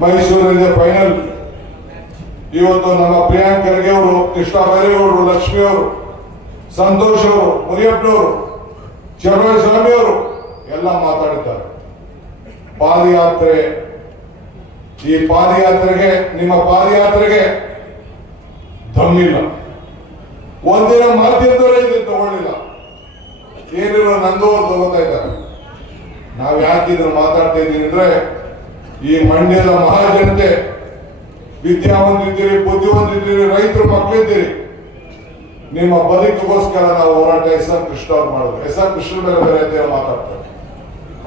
ಮೈಸೂರಲ್ಲಿ ಫೈನಲ್ ಇವತ್ತು ನಮ್ಮ ಪ್ರಿಯಾಂಕ್ ಖರ್ಗೆ ಅವರು, ಕೃಷ್ಣ ಬೈರೇಗೌಡರು, ಲಕ್ಷ್ಮಿ ಅವರು, ಸಂತೋಷ್ ಅವರು ಮುನಿಯಪ್ಪನವರು ಸ್ವಾಮಿ ಅವರು ಎಲ್ಲ ಮಾತಾಡಿದ್ದಾರೆ. ಪಾದಯಾತ್ರೆ, ಈ ಪಾದಯಾತ್ರೆಗೆ, ನಿಮ್ಮ ಪಾದಯಾತ್ರೆಗೆ ದಮ್ಮಿಲ್ಲ ಒಂದಿನ ಮಾಧ್ಯಮದವರೇ ಇದು ತಗೊಳ್ಳಿಲ್ಲ. ಏನಿರೋ ಅವ್ರು ತಗೋತಾ ಇದ್ದಾರೆ. ನಾವು ಯಾಕೆ ಇದನ್ನು ಮಾತಾಡ್ತಾ ಇದ್ದೀವಿ ಅಂದ್ರೆ ಈ ಮಂಡ್ಯದ ಮಹಾಜನತೆ ವಿದ್ಯಾವಂತಿದ್ದೀರಿ ಬುದ್ಧಿವಂತಿದ್ದೀರಿ ರೈತರು ಮಕ್ಕಳಿದ್ದೀರಿ, ನಿಮ್ಮ ಬದುಕಿಗೋಸ್ಕರ ನಾವು ಹೋರಾಟ ಎಸ್ ಆರ್ ಕೃಷ್ಣ ಅವ್ರು ಮಾಡಿದ್ರು. ಎಸ್ ಆರ್ ಕೃಷ್ಣ ಮೇಲೆ ಬೇರೆ ಅಂತ ಮಾತಾಡ್ತಾರೆ.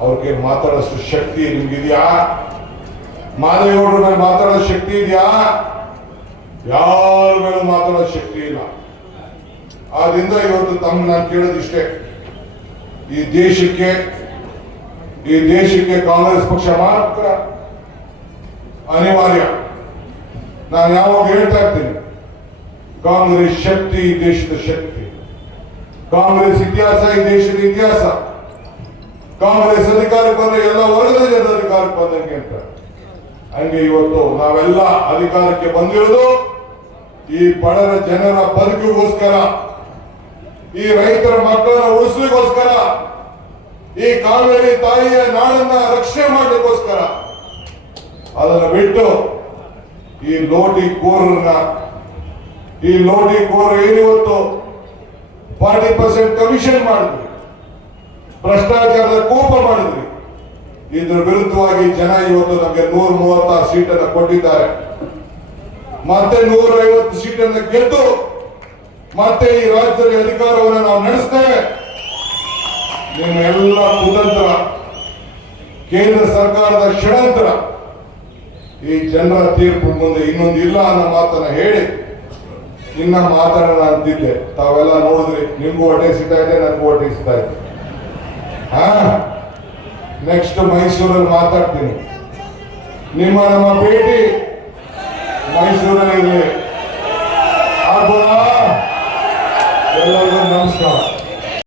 ಅವ್ರಿಗೆ ಮಾತಾಡೋಷ್ಟು ಶಕ್ತಿ ನಿಮ್ಗಿದ್ಯಾ? ಮಾದೇಗೌಡರ ಮೇಲೆ ಮಾತಾಡೋ ಶಕ್ತಿ ಇದೆಯಾ? ಯಾರ ಮೇಲೂ ಮಾತಾಡೋ ಶಕ್ತಿ ಇಲ್ಲ. ಆದ್ರಿಂದ ಇವತ್ತು ತಮ್ಮ ನಾನು ಕೇಳೋದಿಷ್ಟೇ ಈ ದೇಶಕ್ಕೆ ಈ ದೇಶಕ್ಕೆ ಕಾಂಗ್ರೆಸ್ ಪಕ್ಷ ಮಾತ್ರ ಅನಿವಾರ್ಯ. ನಾನು ಯಾವಾಗ ಹೇಳ್ತಾ ಇರ್ತೀನಿ, ಕಾಂಗ್ರೆಸ್ ಶಕ್ತಿ ದೇಶದ ಶಕ್ತಿ. ಕಾಂಗ್ರೆಸ್ ಇತಿಹಾಸ ಈ ದೇಶದ ಇತಿಹಾಸ. ಕಾಂಗ್ರೆಸ್ ಅಧಿಕಾರಕ್ಕೆ ಬಂದ್ರೆ ಎಲ್ಲ ವರ್ಗದ ಜನರ ಅಧಿಕಾರಕ್ಕೆ ಬಂದಂಗೆ ಅಂತ. ಹಂಗೆ ಇವತ್ತು ನಾವೆಲ್ಲ ಅಧಿಕಾರಕ್ಕೆ ಬಂದಿರೋದು ಈ ಬಡರ ಜನರ ಬದುಕಿಗೋಸ್ಕರ, ಈ ರೈತರ ಮಕ್ಕಳ ಉಳಿಸ್ಲಿಕ್ಕೋಸ್ಕರ ಈ ಕಾವೇರಿ ತಾಯಿಯ ನಾಡನ್ನ ರಕ್ಷಣೆ ಮಾಡಲಿಕ್ಕೋಸ್ಕರ. ಅದನ್ನು ಬಿಟ್ಟು ಈ ಲೋಟಿ ಕೋರನ್ನ, ಈ ಲೋಟಿ ಕೋರ ಏನಿವತ್ತು? ಫಾರ್ಟಿ ಪರ್ಸೆಂಟ್ ಕಮಿಷನ್ ಮಾಡಿದ್ರಿ. ಭ್ರಷ್ಟಾಚಾರದ ಕೋಪ ಮಾಡಿದ್ರಿ. ಇದ್ರ ವಿರುದ್ಧವಾಗಿ ಜನ ಇವತ್ತು ನಮಗೆ ನೂರ ಮೂವತ್ತಾರು ಸೀಟನ್ನು ಕೊಟ್ಟಿದ್ದಾರೆ. ಮತ್ತೆ ನೂರ ಐವತ್ತು ಸೀಟನ್ನು ಗೆದ್ದು ಮತ್ತೆ ಈ ರಾಜ್ಯದಲ್ಲಿ ಅಧಿಕಾರವನ್ನು ನಾವು ನಡೆಸ್ತೇವೆ. ನಿಮ್ಮ ಎಲ್ಲ ಕುತಂತ್ರ, ಕೇಂದ್ರ ಸರ್ಕಾರದ ಷಡ್ಯಂತ್ರ ಈ ಜನರ ತೀರ್ಪು ಮುಂದೆ ಇನ್ನೊಂದು ಇಲ್ಲ ಅನ್ನೋ ಮಾತನ್ನ ಹೇಳಿ ಇನ್ನ ಮಾತಾಡೋಣ ಅಂತಿದ್ದೆ ತಾವೆಲ್ಲ ನೋಡಿದ್ರಿ ನಿಮ್ಗೂ ಹೊಟ್ಟೆ ಸಿಗ್ತಾ ಇದೆ, ನನಗೂ ಹೊಟ್ಟೆ ಸಿಗ್ತಾ ಇದೆ. ಹಾ? ನೆಕ್ಸ್ಟ್ ಮೈಸೂರಲ್ಲಿ ಮಾತಾಡ್ತೀನಿ. ನಿಮ್ಮ ನಮ್ಮ ಭೇಟಿ ಮೈಸೂರಲ್ಲಿ